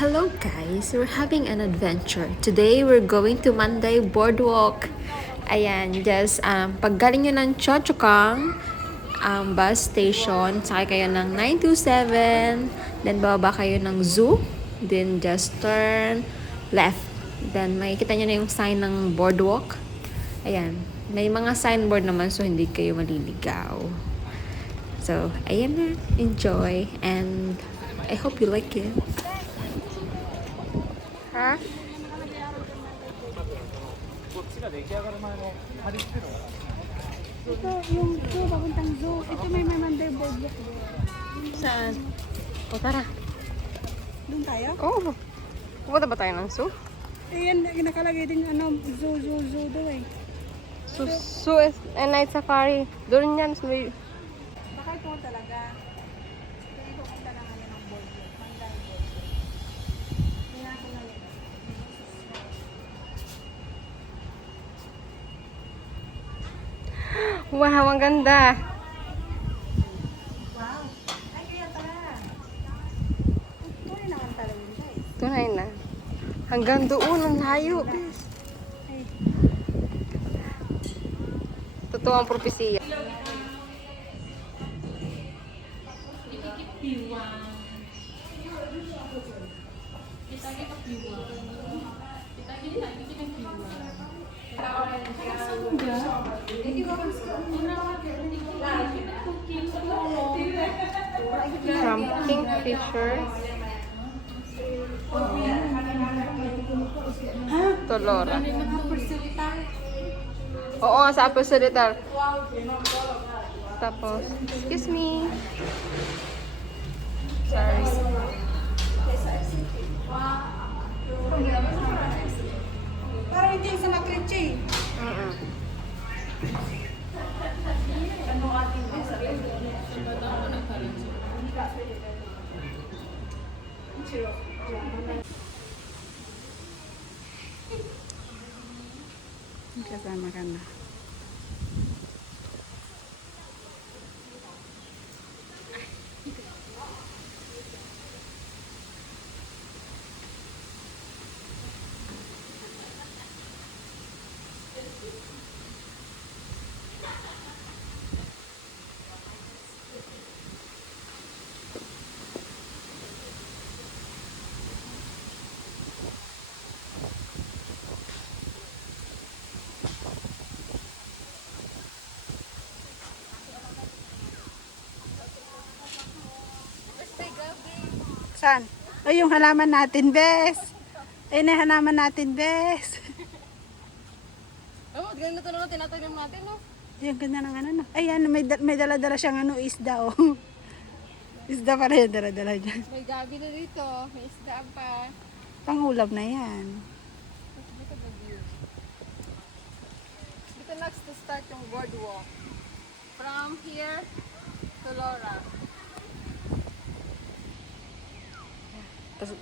Hello guys, we're having an adventure. Today we're going to Manday Boardwalk. Ayan, just pag galing nyo ng Chochukang bus station, sakay kayo ng 927, then bababa kayo ng zoo, then just turn left. Then makikita nyo na yung sign ng boardwalk. Ayan, may mga signboard naman so hindi kayo maliligaw. So, ayan na, enjoy and I hope you like it. Ha? Ito, yung zoo, papuntang zoo. Ito may Manday Boardwalk. Saan? O tara. Doon tayo? Oo. Pupunta ba tayo ng zoo? Eh, yan, nakalagay din zoo daw eh. Zoo and night safari. Doon yan. Baka ito talaga. Kaya pupunta lang ano ng boardwalk. Manday Boardwalk. Hindi natin na Wow, ang ganda. Wow! Ay, kaya tara. Tuloy naman talaga yun guys. Tunay na. Hanggang doon, ang layo. Bes. Ay, Totoo ang propesiya. From Kingfisher to Lora. Oo, sa Apple Solitar. Tapos, excuse me. Sorry. parang ito yung sa Matriche. Mm-mm. Kasama ka na. Saan? Ay, yung halaman natin, Bes. Ay, na halaman natin, Bes. Oh, ganda to na tinatanim natin, no? Yung ganda ng ano, no? Ayan, may dala-dala siyang ano, isda, oh. Isda pa rin yung dala-dala dyan. May gabi na dito, may isda pa. Pangulab na yan. Dito next to start yung boardwalk. From here to Lora. Tapos,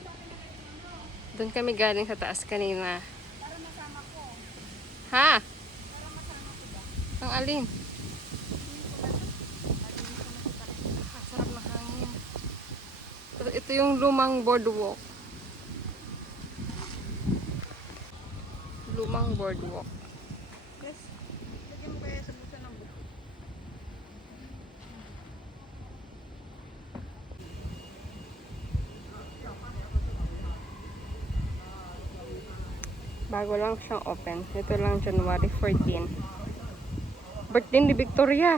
doon kami galing sa taas kanina. Para masama ko. Ha? Para masama ko ba? Ang alin? Sarap na hangin. Ito yung lumang boardwalk. Lumang boardwalk. Yes. Lagyan mo kaya sa buta ng buto. Bago lang siyang open. Ito lang January 14. Birthday ni Victoria.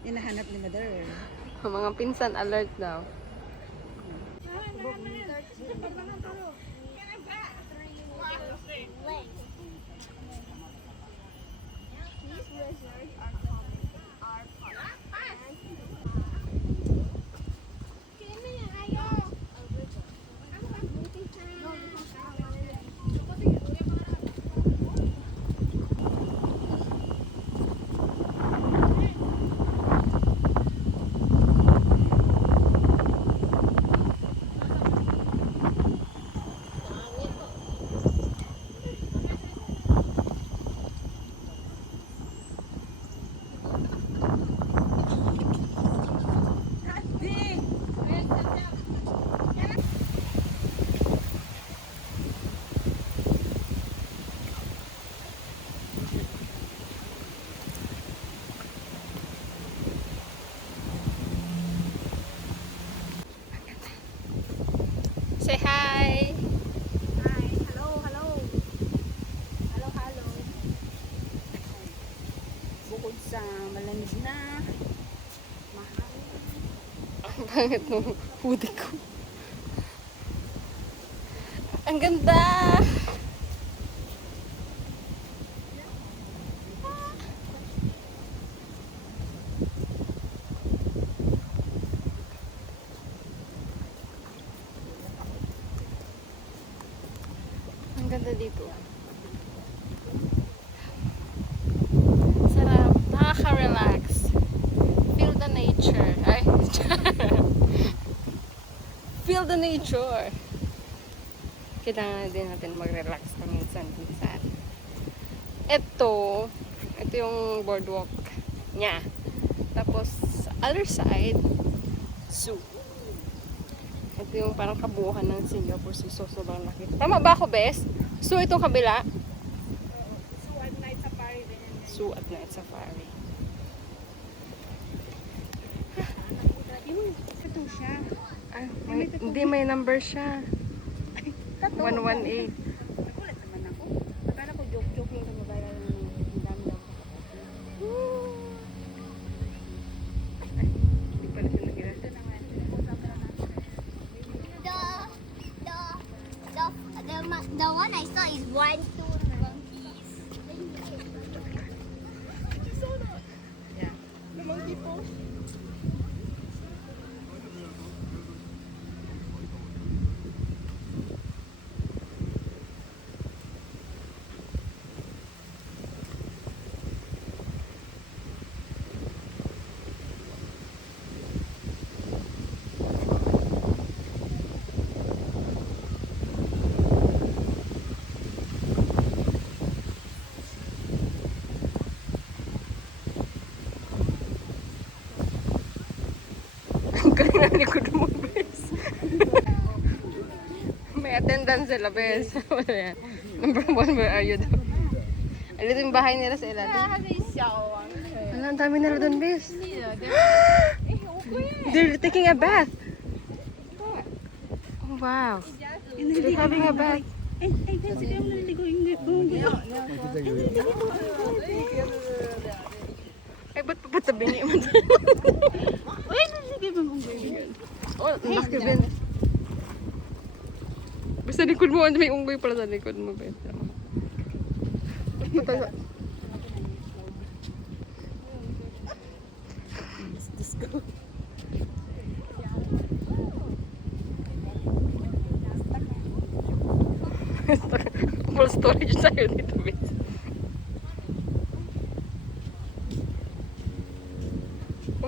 Hinahanap ni Mother. Ang mga pinsan alert daw. Say hi! Hi, hello, hello. Hello, hello. Bukod sa malamig na, mahal. Ang pangit ng hoodie ko. Ang ganda! Ang ganda dito. Sarap. Nakaka-relax. Feel the nature. Ay, feel the nature. Kailangan din natin mag-relax paminsan-minsan. Ito yung boardwalk niya. Tapos, other side, zoo. Ito yung parang kabuuhan ng Singapore Zoo. So, sobrang laki. Tama ba ako, Bes? So, itong kabila? So, at night safari din yan. Zoo at Night Safari. Ito siya. Ah, hindi, may number siya. 118. Nagulat naman ako. Akala ko joke-joke lang sa mobile lang ng dami daw. Hindi pala siya nagila. Ito na nga. Usapan na natin. The one I saw is one, two monkeys. Yeah. The monkey pose. Ang galing ang likod mo, Bes. May attendance sila, Bes. Wala yan. Number 1, where are you daw? Alito yung bahay nila sa ilalim. Wala, ang dami nila doon, Bes. They're taking a bath. Oh, wow. They're having a bath. Guys, sige mo naliligo yung Ay, ba't papatabingi mo doon? Uy, naliligo mo mong baby. Oh, ang laki, Ben. Basta likod mo, may unggoy pala sa likod mo, Ben. Patay. Full storage tayo dito, Ben.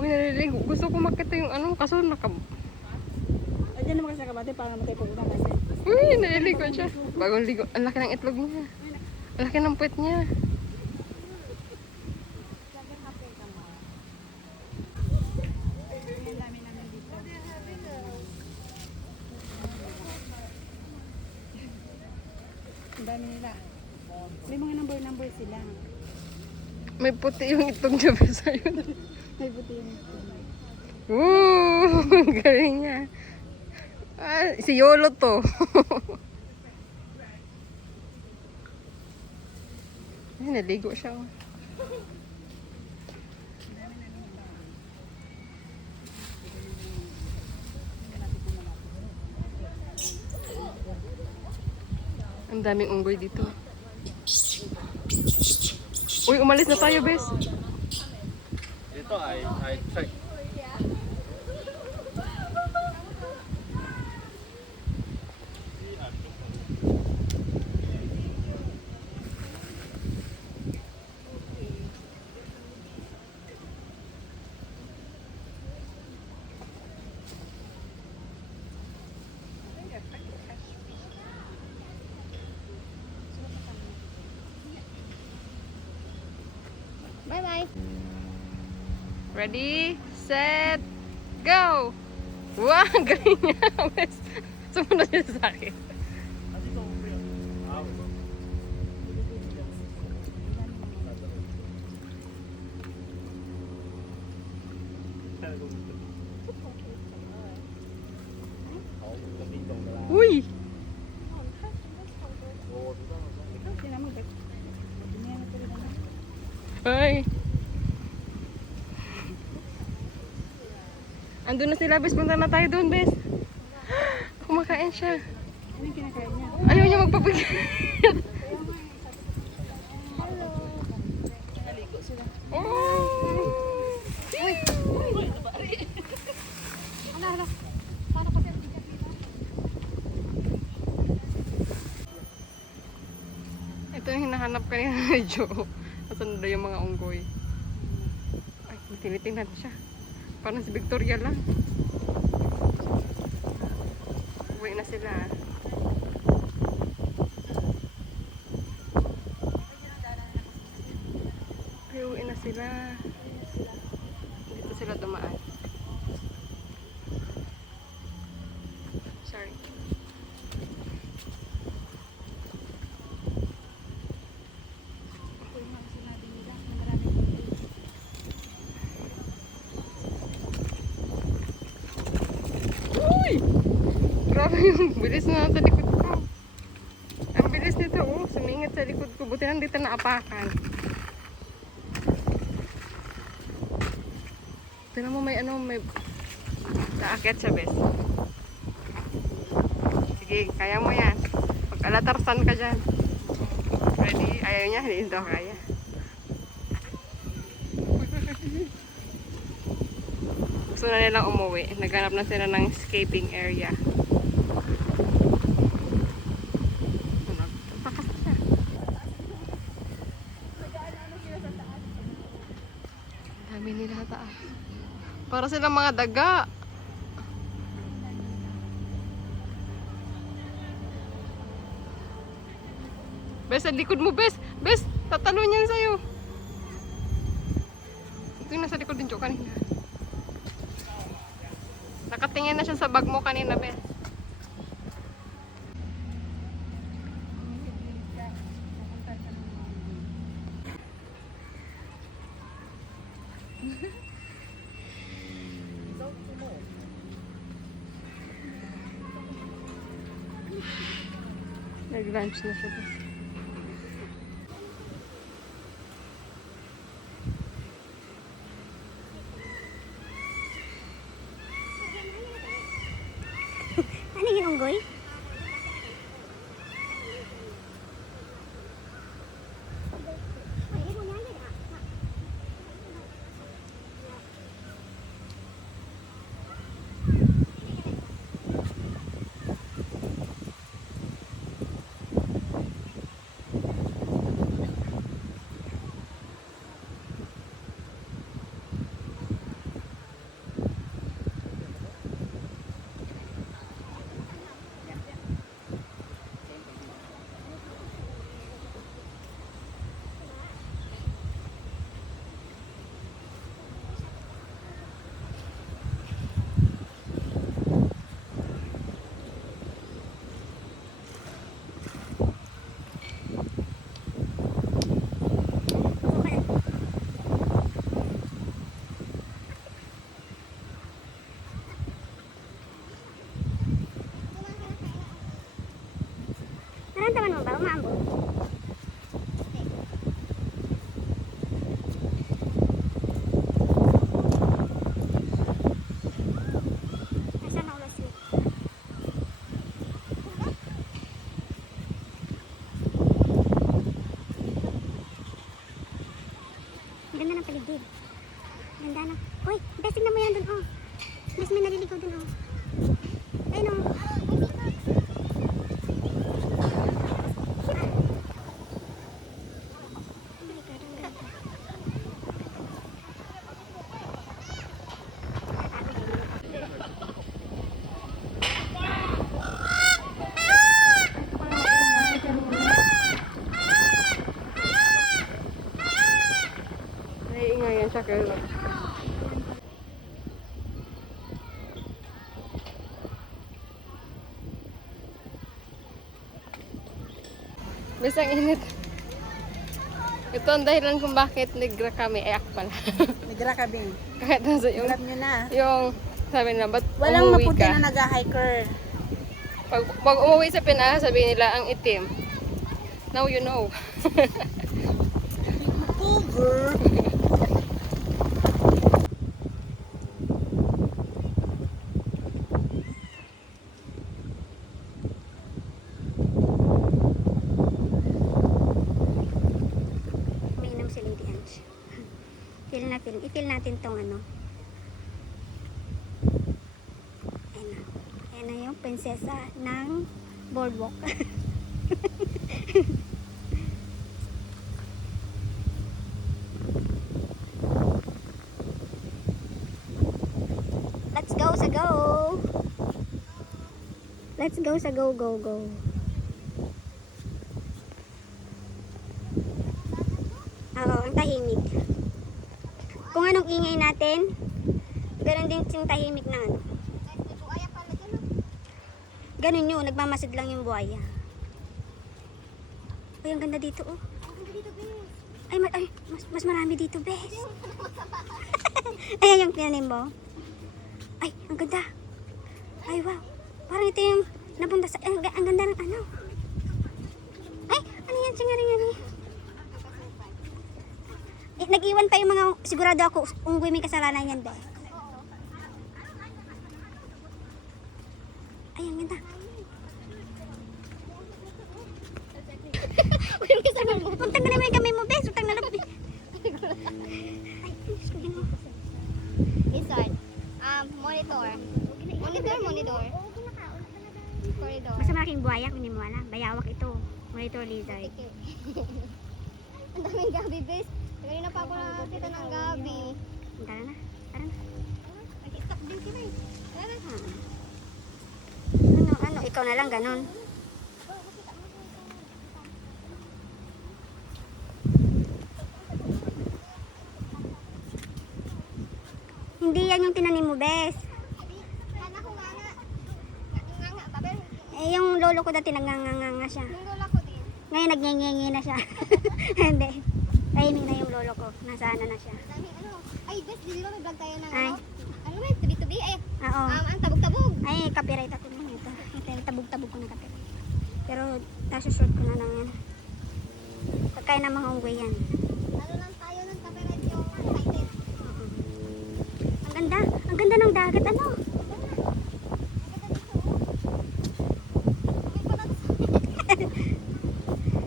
Uy, naliligo. Gusto ko makita yung ano, kaso Diyan naman kasi sa kabate para naman tayo pupunta kasi. Uy, naliligo siya. Bagong ligo. Ang laki ng itlog niya. Ang laki ng puwet niya. Ang dami naman dito. Ang dami nila. May mga number sila. May puti yung itlog niya ba sa'yo? May buti yung ito. Woo! Galing niya. Ah, si Yolo to. Ay, naligo siya. Oh. Ang daming unggoy dito. Uy, umalis na tayo, Bes. Ito ay check. Bye bye. Ready, set, go! Wow, ang galing niya. Wes. Sumunod niya sa akin. Uy! Ay! Andun na sila, bes. Punta na tayo doon, bes. Kumakain siya. Ano yung kinakain niya? Ayaw niya magpapagay. Naligo sila. Ano? Para kasi ang bigat nila. Ito yung hinahanap kanina ni Joe. Nasaan na yung mga unggoy? Ay, tinitingnan siya. Parang si Victoria lang. Uwi na sila. Ay, uwi na sila. Dito sila dumaan. Sorry. Ito yung mga sinabi nila. Maraming unggoy. Uy! Grabe yung bilis na sa likod ko. Ang bilis nito, oh. Sumingit sa likod ko. Buti nandito naapakan. Tignan mo may ano, may naakyat siya, bes. Sige, kaya mo yan. Pag-alatarsan ka dyan. Ready? Ayaw niya, hindi daw kaya. Gusto na nilang umuwi. Naghanap na sila ng escaping area. Nagpakas siya. Dami nila taas. Para silang mga daga. Bes, sa likod mo, bes. Bes, tatalo niyan sa'yo. Ito yung nasa likod din, Jo, kanina. Nakatingin na siya sa bag mo kanina, bes. Nag-lunch na siya, bes. Ano yung unggoy? Naramdaman mo ba? Umaambon? Nasaan ako last week? Ang ganda ng paligid. Ganda na. Uy, bes, tignan mo yan dun, oh. Bes, may naliligaw dun, oh. Ayun, oh. Naiingayan siya kayo. Bisang init. Ito ang dahilan kung bakit negra kami. Ay, ako pala. Nagra ka, Bing. Kahit nasa yung, Alam nyo na. yung sabi nila, ba't Walang umuwi maputi ka? na nag-hiker. Pag umuwi sa Pinas, sabihin nila ang itim. Now you know. Cover. Umiinom si Lady Ange. I-feel natin tong ano. Ayan na. Ayan na yung prinsesa ng boardwalk. Let's go sa go! Let's go sa go, go, go. Oo, ang tahimik. Kung anong ingay natin, ganun din yung tahimik na ano. Ganun yun, nagmamasid lang yung buhaya. Uy, ang ganda dito, oh. Ay, mas marami dito, bes. Ayan yung tinanim mo. Ay, ang ganda. Ay, wow. Parang ito yung napunta sa... ang ganda ng ano. Ay, ano yan? Singari-ngari. Nag-iwan pa yung mga... Sigurado ako, unggoy may kasalanan yan, be. Ay, ang ganda. Puntang na naman yung kamay mo, be. Sultang na lang, be. Ay, Diyos ko, gano'n. Lizard. Monitor. Monitor. Corridor. Basta malaking buhaya, kung hindi mo alam. Bayawak ito. Monitor lizard. Okay. Ang daming gabi, bes. Kanina pa ako nakakita ng gabi. Tara na. Tara na. Nag-stop din sila eh. Tara. Ano, ikaw na lang, ganun. Hindi yan yung tinanim mo, bes. Sana ko nga. Nga, babel. Eh, yung lolo ko dati nagnganganga siya. Yung lola ko din. Ngayon nagnyenyengi na siya. Hindi. Tahimik na yung lolo ko. Nasa ano na siya. Daming ano. Ay, bes, di ba may vlog tayo ng Ay. ano? Ano ba yun? Tubi-tubi? Ay, Oo. ang tabog-tabog. Ay, copyright ako na ito. Ito, tabog-tabog ko na copyright. Pero, nasa-short ko na lang yan. Pagkain ng mga unggoy yan. Lalo lang tayo ng copyright yung excited. Ang ganda. Ang ganda ng dagat. Ano?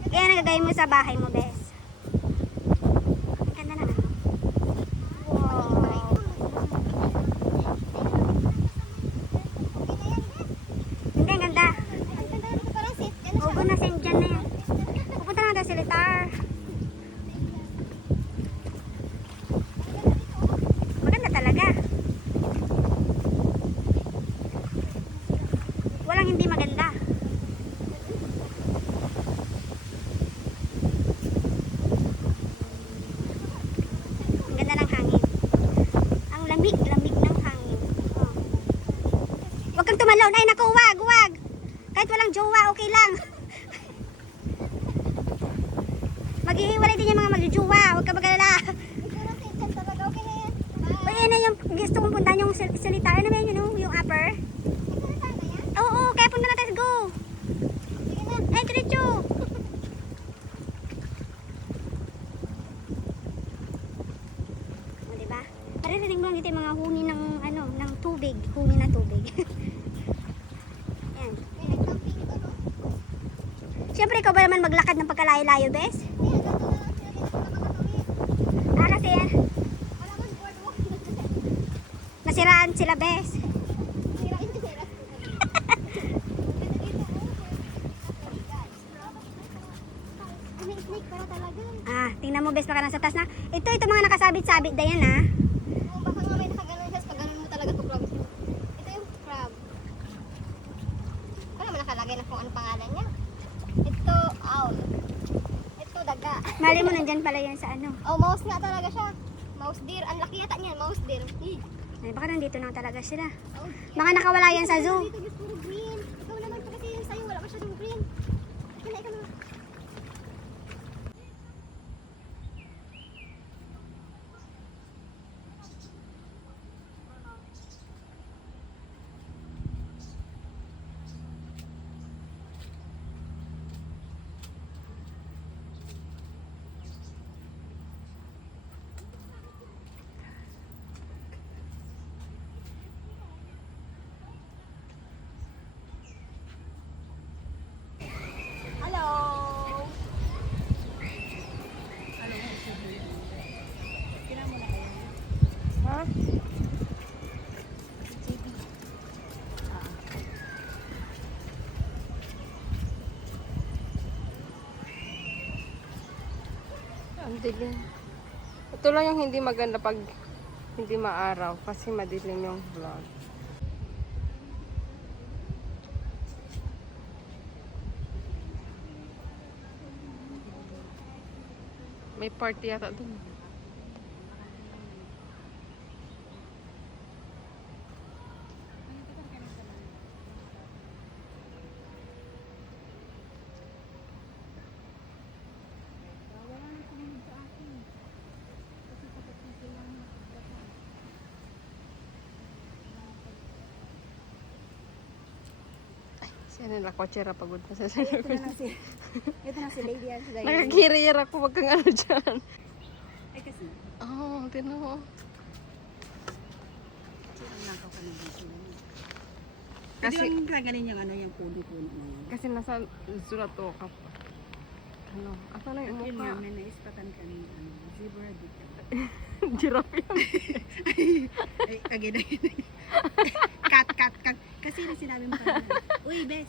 Kaya nagagay mo sa bahay mo, bes. Ang ganda na. Wow. Ganda, ang ganda. Ang ganda na parang sit. Ano siya? Ogo na St. John na yan. Pupunta na tayo sa Litar. Maganda talaga. Walang hindi maganda. Ang ganda ng hangin. Ang lamig ng hangin. Oh. Huwag kang tumalaw. Ay, naku, wag. Kahit walang jowa, okay lang. Maghihiwalay din yung mga magjujuwa. Huwag ka magalala. Parang sit yan talaga. Okay na yan. O, yan na yung gusto kong puntahan yung Silitar. Ano ba yun, yung upper? Oo, kaya punta na tayo. Go! Ay, diretso! O, diba? Paririnig mo lang dito yung mga huni ng, ano, ng tubig. Huni ng tubig. Yan. May nag-camping ito, no? Siyempre, ikaw ba naman maglakad ng pagkalayo-layo, bes? Kasi yan, nasiraan sila, bes. Tingnan mo, bes, baka nasa taas na. Ito mga nakasabit-sabit na yan, ha? Baka nga may nakaganon siya, pag ganon mo talaga ito, promise mo. Ito yung crab. Wala mo nakalagay na kung ano pangalan niya. Ito, owl. Ito, daga. Mali mo, nandyan pala yan sa ano. Oh, mouse nga talaga siya. Mouse deer. Ang laki yata niya, mouse deer. Ay, baka nandito na talaga sila. Oh, Baka nakawala yan sa zoo. dito, just puro green. Ikaw naman pa kasi yung sa'yo, wala masyadong green. Ikaw na. Madilim. Ito lang yung hindi maganda pag hindi maaraw kasi madilim yung vlog. May party yata dun. Siya nila kotsera pagod na sa sarili. Ito na si Lady yan. Nakakiriyer ako wag kang ano dyan. Ay kasi, Oo, tinan mo. nakaw ka ng video. Kasi, Pwede bang kaganin yung ano, yung puno-puno na yun? kasi nasa surat to ka. Ano, asa na yung Yun nga, mukha? may naispatan ka ng ano, zebra dito. Giraffe yan. Ay, kagina. Cut. Kasi na sinabi mo kanina. Uy, best.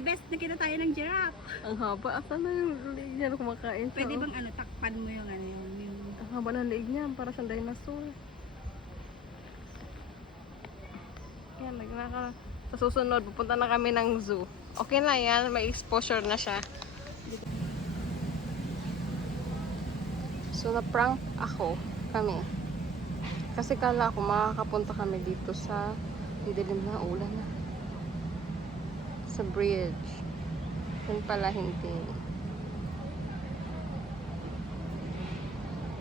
Best, nakita tayo ng giraffe. Ang haba, asa na yung liig niya na kumakain siya. Pwede oh. bang ano, takpan mo yung ano, yung... Ang haba ng liig niya, para siyang dinosaur. Yan, sa susunod, pupunta na kami ng zoo. Okay na yan, may exposure na siya. So, na-prank kami. Kasi kala ko makakapunta kami dito sa didilim na ulan na. Sa bridge. Yun pala hindi.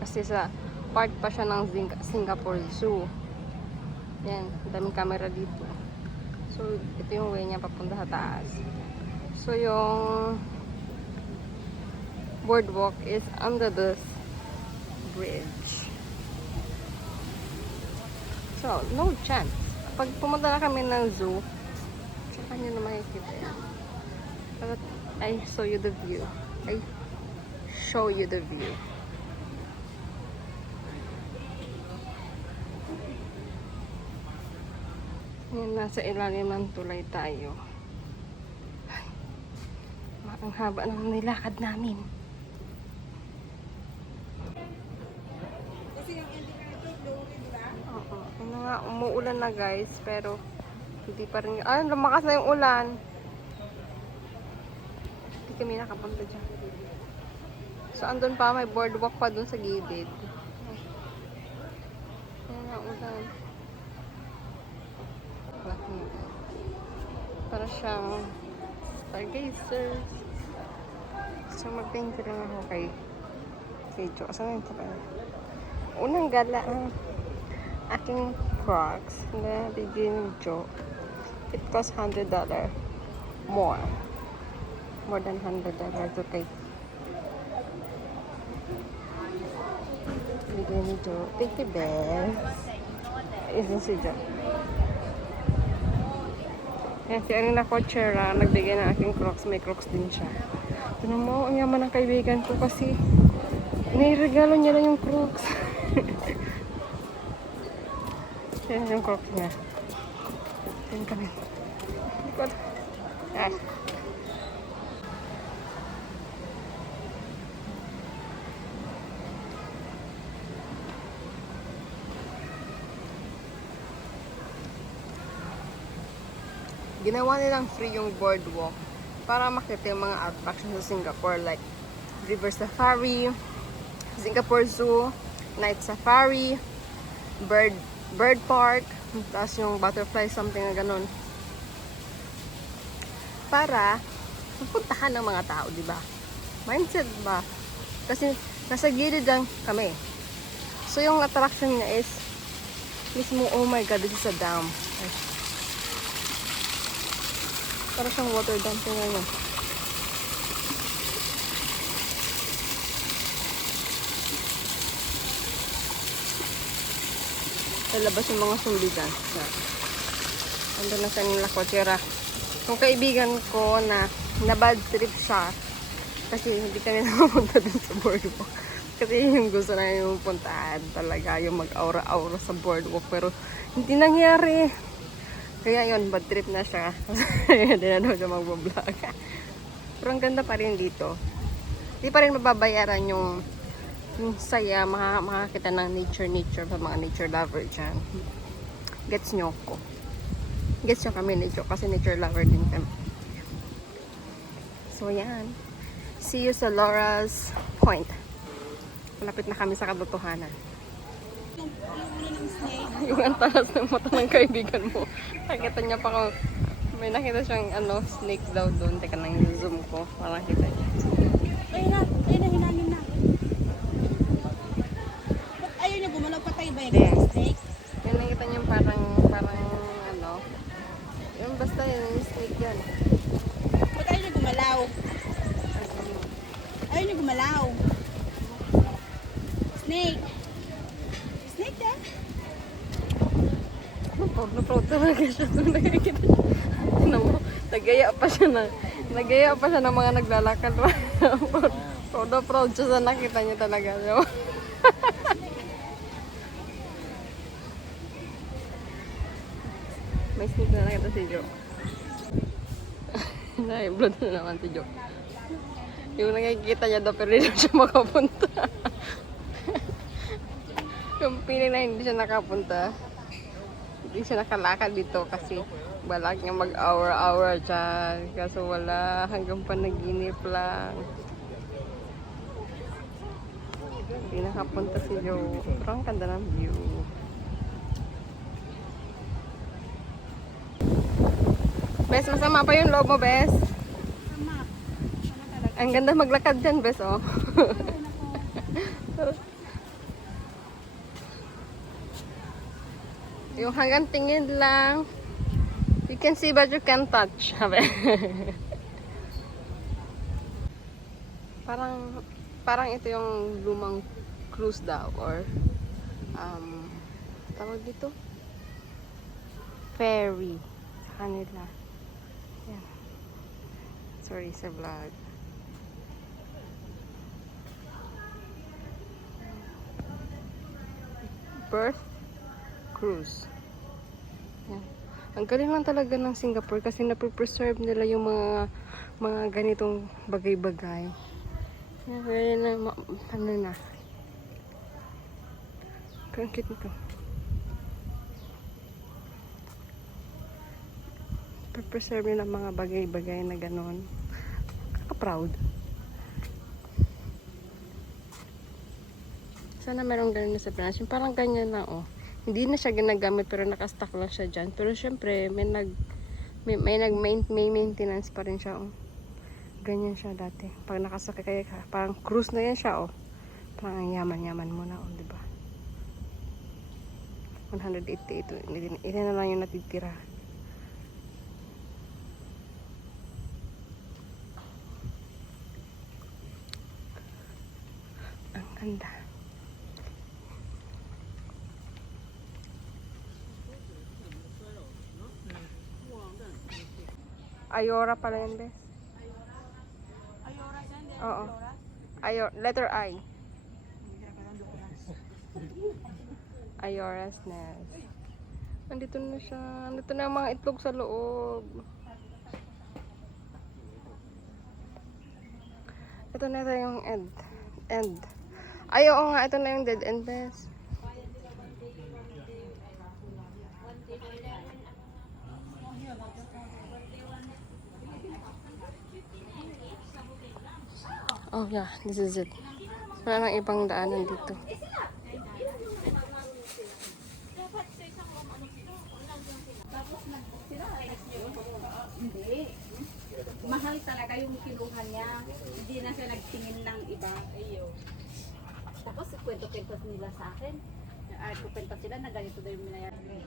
Kasi sa part pa siya ng Singapore Zoo. Yan, daming camera dito. So, ito yung way niya papunta sa taas. So, yung boardwalk is under this bridge. So, no chance. Pag pumunta na kami ng zoo, saka nyo na makikita yan. But I show you the view. I show you the view. Yan, nasa ilalim ng tulay tayo. Ay, ang haba ng nilakad namin. Kasi yung ending na ito, glory, di ba? Oo. Ano nga, umuulan na guys, pero hindi pa rin. Ay, lumakas na yung ulan. Hindi kami nakapunta dyan. So, andun pa, may boardwalk pa dun sa gilid. Ayan ang ulan. Laki. Para siyang stargazers. So, mag-paint lang ako kay Jo. Asan na yung pa? Unang gala ang aking Crocs na bigyan ni Jo. It cost $100 more than $100. Okay, bigyan ni Jo. Thank you, Beth. Isn't si Jo? Yan, si Arina Cochera nagbigay ng aking Crocs. May Crocs din siya. Tignan mo, ang yaman ng kaibigan ko kasi nairegalo niya lang yung Crocs. Yan yung Crocs niya. Yan kami. Likod. Ah. Ginawa nilang free yung boardwalk para makita yung mga attractions sa Singapore like River Safari, Singapore Zoo, Night Safari, Bird Park, tapos yung butterfly something na ganun. Para mapuntahan ng mga tao, di ba? Mindset ba? Kasi nasa gilid lang kami. So yung attraction niya is mismo, oh my god, this is a dam. Ay. Para siyang water dam. Tingnan nyo. Lalabas yung mga suligan. Ando na sa nila Cochera. Yung kaibigan ko na bad trip siya. Kasi hindi kami nakapunta dun sa boardwalk. Kasi yung gusto na yung puntahan talaga. Yung mag-aura-aura sa boardwalk. Pero hindi nangyari. Kaya yun, bad trip na siya. Hindi na daw siya mag-vlog. Pero ang ganda pa rin dito. Hindi pa rin mababayaran yung Yung saya, makakita ng nature sa mga nature lover dyan. Gets nyo ko. Gets nyo kami nature kasi nature lover din kami. So, yan. See you sa Laura's Point. Malapit na kami sa katotohanan. Yung antalas ng mata ng kaibigan mo. Nakita niya pa kung may nakita siyang snake daw doon. Teka nang zoom ko. Para nakita niya. Ayun na, hinangin na. Ba't ayaw niya gumalaw? Patay ba Hindi. yung snake? Yung nakita niya parang yung basta yung snake yan. Ba't ayaw niya gumalaw? Ayaw niya gumalaw. Snake. Snake eh? Proud na proud talaga siya nung nakikita niya. Nagaya pa siya ng mga naglalakad. Proud na proud siya sa nakita niya talaga. May snake na nakita si Jo. Na-blood na naman si Jo. Yung nakikita niya daw pero hindi siya makapunta. Yung feeling na hindi siya nakapunta. Hindi siya nakalakad dito kasi balak niya mag-hour dyan. Kaso wala, hanggang panaginip lang. Hindi nakapunta si Joe. Pero ang ganda ng view. Bes, masama pa yung loob mo, Bes. Ang ganda maglakad dyan, Bes, oh. Yung hanggang tingin lang. You can see but you can't touch. parang ito yung lumang cruise daw or tawag dito ferry sa kanila. Yan. Sorry sa vlog. Perth cruise. Yan. Ang galing lang talaga ng Singapore kasi napreserve nila yung mga ganitong bagay-bagay. Yan na, na. Ang cute nito. Preserve nila mga bagay-bagay na ganon. Kaka-proud. Sana merong ganun sa Pinas. Yung parang ganyan na, oh. Hindi na siya ginagamit pero nakastock lang siya dyan. Pero syempre, may maintenance pa rin siya, oh. Ganyan siya dati. Pag nakasakay kayo, parang cruise na yan siya, oh. Parang ang yaman-yaman mo na, oh, diba? 188. Ito na lang yung natitira. Ang ganda. Ayora pala yun, Bes. Ayora dyan, Oo. Letter I. Ayora's Nest. Andito na siya. Andito na yung mga itlog sa loob. Ito na yung end. Ay, oo nga. Ito na yung dead end, Bes. Oh yeah, this is it. Wala nang ibang daanan dito. Hindi. Mahal talaga yung kinuha niya. Hindi na siya nagtingin ng iba. Ayaw. Tapos kwento-kwento nila sa akin. Kwento sila na ganito daw yung minayari.